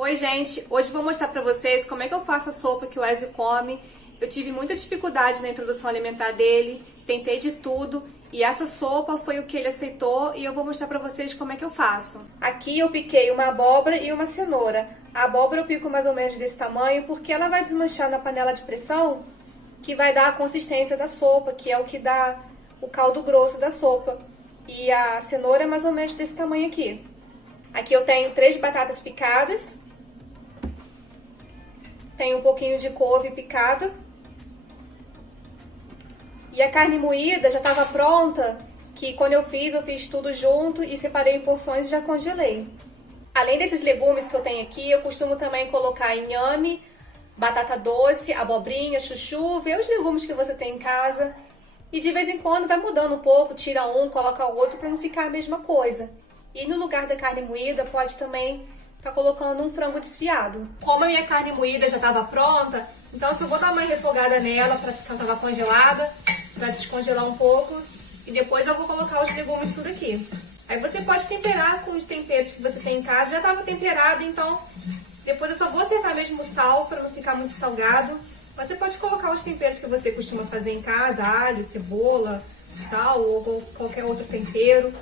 Oi gente, hoje eu vou mostrar pra vocês como é que eu faço a sopa que o Ezio come. Eu tive muita dificuldade na introdução alimentar dele, tentei de tudo e essa sopa foi o que ele aceitou e eu vou mostrar pra vocês como é que eu faço. Aqui eu piquei uma abóbora e uma cenoura. A abóbora eu pico mais ou menos desse tamanho porque ela vai desmanchar na panela de pressão, que vai dar a consistência da sopa, que é o que dá o caldo grosso da sopa. E a cenoura é mais ou menos desse tamanho aqui. Aqui eu tenho 3 batatas picadas. Tenho um pouquinho de couve picada. E a carne moída já estava pronta, que quando eu fiz tudo junto e separei em porções e já congelei. Além desses legumes que eu tenho aqui, eu costumo também colocar inhame, batata doce, abobrinha, chuchu, ver os legumes que você tem em casa. E de vez em quando vai mudando um pouco, tira um, coloca o outro para não ficar a mesma coisa. E no lugar da carne moída pode também tá colocando um frango desfiado. Como a minha carne moída já estava pronta, então eu só vou dar uma refogada nela para ficar ela congelada, para descongelar um pouco, e depois eu vou colocar os legumes tudo aqui. Aí você pode temperar com os temperos que você tem em casa, já estava temperado, então depois eu só vou acertar mesmo o sal para não ficar muito salgado. Você pode colocar os temperos que você costuma fazer em casa, alho, cebola, sal ou qualquer outro tempero.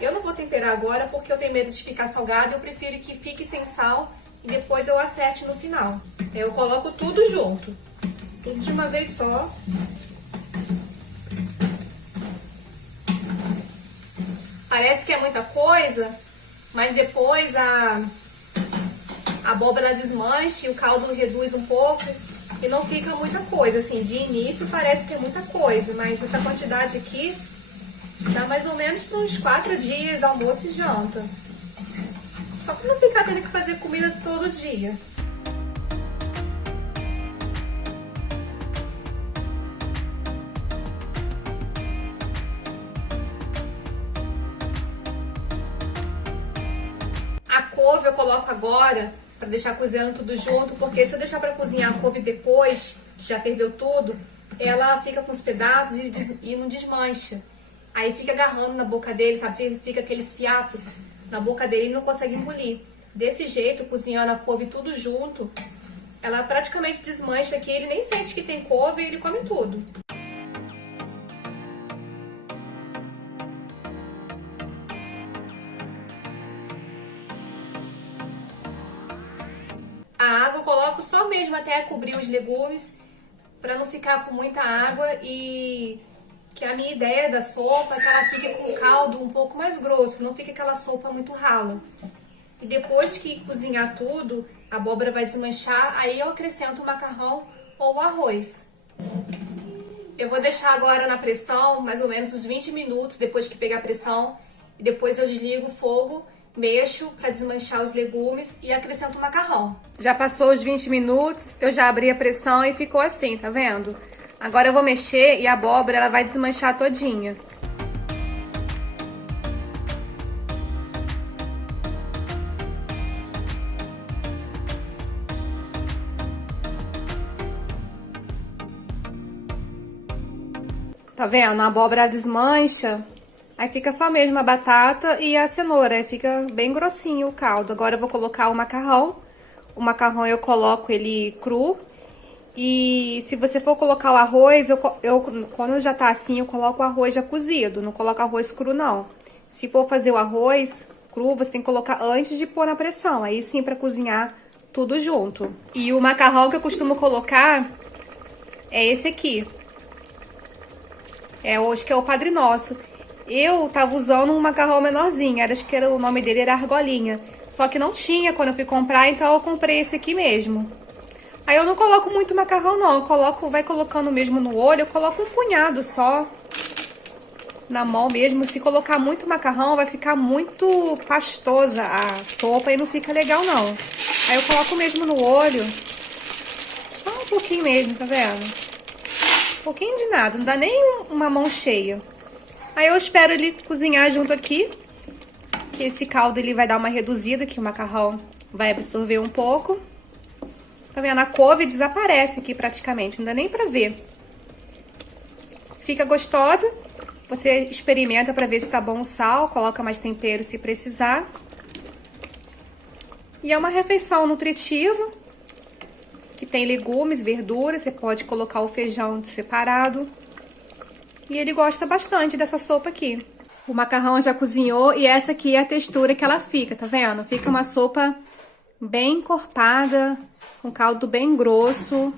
Eu não vou temperar agora porque eu tenho medo de ficar salgado, eu prefiro que fique sem sal e depois eu acerte no final. Eu coloco tudo junto, tudo de uma vez só. Parece que é muita coisa, mas depois a abóbora desmancha e o caldo reduz um pouco e não fica muita coisa. Assim, de início parece que é muita coisa, mas essa quantidade aqui dá mais ou menos para uns 4 dias, almoço e janta. Só para não ficar tendo que fazer comida todo dia. A couve eu coloco agora para deixar cozinhando tudo junto, porque se eu deixar para cozinhar a couve depois, que já ferveu tudo, ela fica com os pedaços e não desmancha. Aí fica agarrando na boca dele, sabe? Fica aqueles fiapos na boca dele e não consegue engolir. Desse jeito, cozinhando a couve tudo junto, ela praticamente desmancha aqui, ele nem sente que tem couve e ele come tudo. A água eu coloco só mesmo até cobrir os legumes, para não ficar com muita água e que a minha ideia da sopa é que ela fique com o caldo um pouco mais grosso, não fique aquela sopa muito rala. E depois que cozinhar tudo, a abóbora vai desmanchar, aí eu acrescento o macarrão ou o arroz. Eu vou deixar agora na pressão, mais ou menos uns 20 minutos depois que pegar a pressão. E depois eu desligo o fogo, mexo para desmanchar os legumes e acrescento o macarrão. Já passou os 20 minutos, eu já abri a pressão e ficou assim, tá vendo? Agora eu vou mexer e a abóbora ela vai desmanchar todinha. Tá vendo? A abóbora desmancha, aí fica só mesmo a batata e a cenoura, aí fica bem grossinho o caldo. Agora eu vou colocar o macarrão. O macarrão eu coloco ele cru. E se você for colocar o arroz, quando já tá assim, eu coloco o arroz já cozido, não coloco arroz cru não. Se for fazer o arroz cru, você tem que colocar antes de pôr na pressão, aí sim pra cozinhar tudo junto. E o macarrão que eu costumo colocar é esse aqui. Acho que é o Padre Nosso. Eu tava usando um macarrão menorzinho, acho que o nome dele era Argolinha. Só que não tinha quando eu fui comprar, então eu comprei esse aqui mesmo. Aí eu não coloco muito macarrão não, vai colocando mesmo no olho, eu coloco um punhado só na mão mesmo. Se colocar muito macarrão vai ficar muito pastosa a sopa e não fica legal não. Aí eu coloco mesmo no olho, só um pouquinho mesmo, tá vendo? Um pouquinho de nada, não dá nem uma mão cheia. Aí eu espero ele cozinhar junto aqui, que esse caldo ele vai dar uma reduzida, que o macarrão vai absorver um pouco. Tá vendo? A couve desaparece aqui praticamente, não dá nem pra ver. Fica gostosa. Você experimenta pra ver se tá bom o sal, coloca mais tempero se precisar. E é uma refeição nutritiva, que tem legumes, verduras, você pode colocar o feijão separado. E ele gosta bastante dessa sopa aqui. O macarrão já cozinhou e essa aqui é a textura que ela fica, tá vendo? Fica uma sopa bem encorpada, com caldo bem grosso.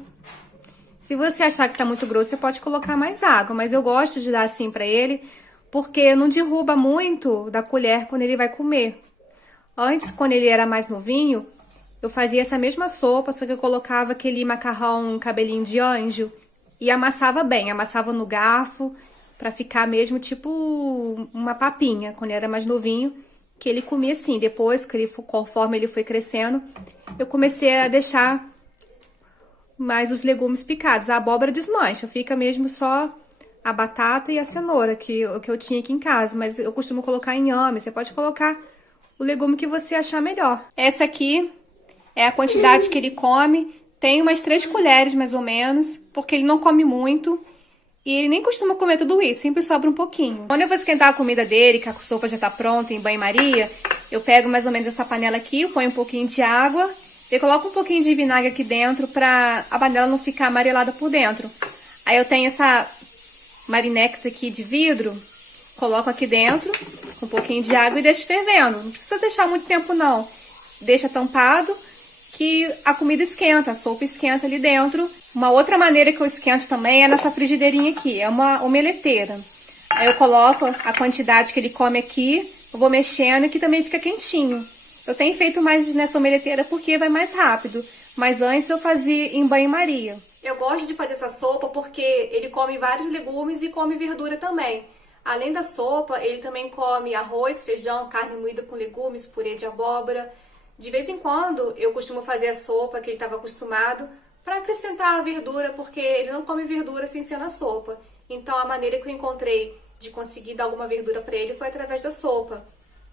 Se você achar que tá muito grosso, você pode colocar mais água, mas eu gosto de dar assim pra ele, porque não derruba muito da colher quando ele vai comer. Antes, quando ele era mais novinho, eu fazia essa mesma sopa, só que eu colocava aquele macarrão cabelinho de anjo e amassava bem, amassava no garfo pra ficar mesmo tipo uma papinha, quando ele era mais novinho, que ele comia assim. Depois, conforme ele foi crescendo, eu comecei a deixar mais os legumes picados. A abóbora desmancha, fica mesmo só a batata e a cenoura, que eu tinha aqui em casa, mas eu costumo colocar inhame, você pode colocar o legume que você achar melhor. Essa aqui é a quantidade que ele come. Tem umas 3 colheres, mais ou menos, porque ele não come muito. E ele nem costuma comer tudo isso, sempre sobra um pouquinho. Quando eu vou esquentar a comida dele, que a sopa já tá pronta em banho-maria, eu pego mais ou menos essa panela aqui, eu ponho um pouquinho de água, eu coloco um pouquinho de vinagre aqui dentro pra a panela não ficar amarelada por dentro. Aí eu tenho essa marinex aqui de vidro, coloco aqui dentro, com um pouquinho de água e deixo fervendo. Não precisa deixar muito tempo não. Deixa tampado, que a comida esquenta, a sopa esquenta ali dentro. Uma outra maneira que eu esquento também é nessa frigideirinha aqui, é uma omeleteira. Aí eu coloco a quantidade que ele come aqui, eu vou mexendo e que também fica quentinho. Eu tenho feito mais nessa omeleteira porque vai mais rápido, mas antes eu fazia em banho-maria. Eu gosto de fazer essa sopa porque ele come vários legumes e come verdura também. Além da sopa, ele também come arroz, feijão, carne moída com legumes, purê de abóbora. De vez em quando, eu costumo fazer a sopa que ele estava acostumado para acrescentar a verdura, porque ele não come verdura sem ser na sopa. Então, a maneira que eu encontrei de conseguir dar alguma verdura para ele foi através da sopa.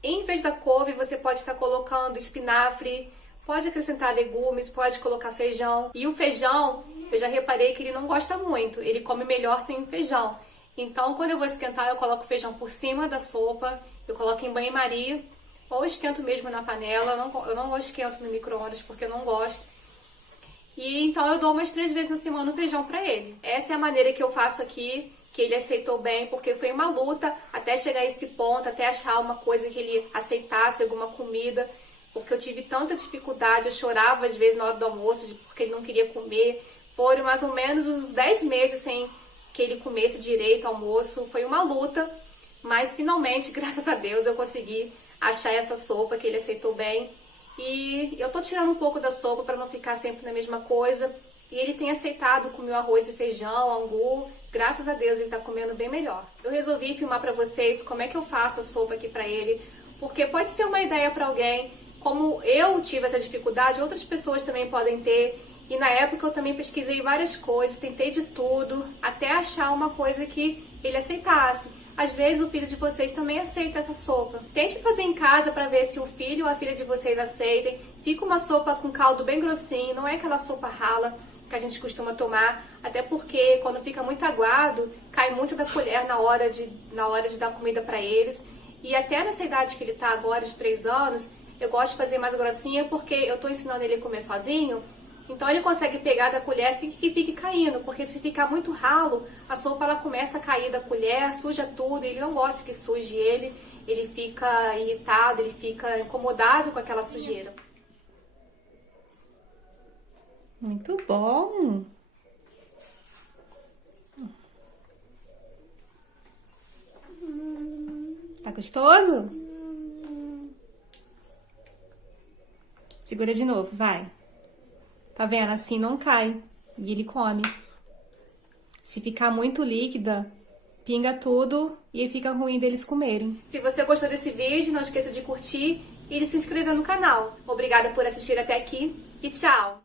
Em vez da couve, você pode estar colocando espinafre, pode acrescentar legumes, pode colocar feijão. E o feijão, eu já reparei que ele não gosta muito, ele come melhor sem feijão. Então, quando eu vou esquentar, eu coloco o feijão por cima da sopa, eu coloco em banho-maria, ou esquento mesmo na panela. Eu não esquento no micro-ondas porque eu não gosto. E então eu dou umas 3 vezes na semana o feijão pra ele. Essa é a maneira que eu faço aqui, que ele aceitou bem, porque foi uma luta até chegar a esse ponto, até achar uma coisa que ele aceitasse, alguma comida, porque eu tive tanta dificuldade, eu chorava às vezes na hora do almoço, porque ele não queria comer. Foram mais ou menos uns 10 meses sem que ele comesse direito ao almoço, foi uma luta, mas finalmente, graças a Deus, eu consegui achar essa sopa que ele aceitou bem. E eu tô tirando um pouco da sopa para não ficar sempre na mesma coisa. E ele tem aceitado comer o arroz e feijão, angu. Graças a Deus ele tá comendo bem melhor. Eu resolvi filmar para vocês como é que eu faço a sopa aqui para ele, porque pode ser uma ideia para alguém. Como eu tive essa dificuldade, outras pessoas também podem ter. E na época eu também pesquisei várias coisas, tentei de tudo, até achar uma coisa que ele aceitasse. Às vezes o filho de vocês também aceita essa sopa. Tente fazer em casa para ver se o filho ou a filha de vocês aceitem. Fica uma sopa com caldo bem grossinho, não é aquela sopa rala que a gente costuma tomar, até porque quando fica muito aguado, cai muito da colher na hora de dar comida para eles. E até nessa idade que ele tá agora, de 3 anos, eu gosto de fazer mais grossinha porque eu tô ensinando ele a comer sozinho. Então ele consegue pegar da colher sem que fique caindo, porque se ficar muito ralo, a sopa ela começa a cair da colher, suja tudo, ele não gosta que suje ele fica irritado, ele fica incomodado com aquela sujeira. Muito bom! Tá gostoso? Segura de novo, vai. Tá vendo? Assim não cai. E ele come. Se ficar muito líquida, pinga tudo e fica ruim deles comerem. Se você gostou desse vídeo, não esqueça de curtir e de se inscrever no canal. Obrigada por assistir até aqui e tchau!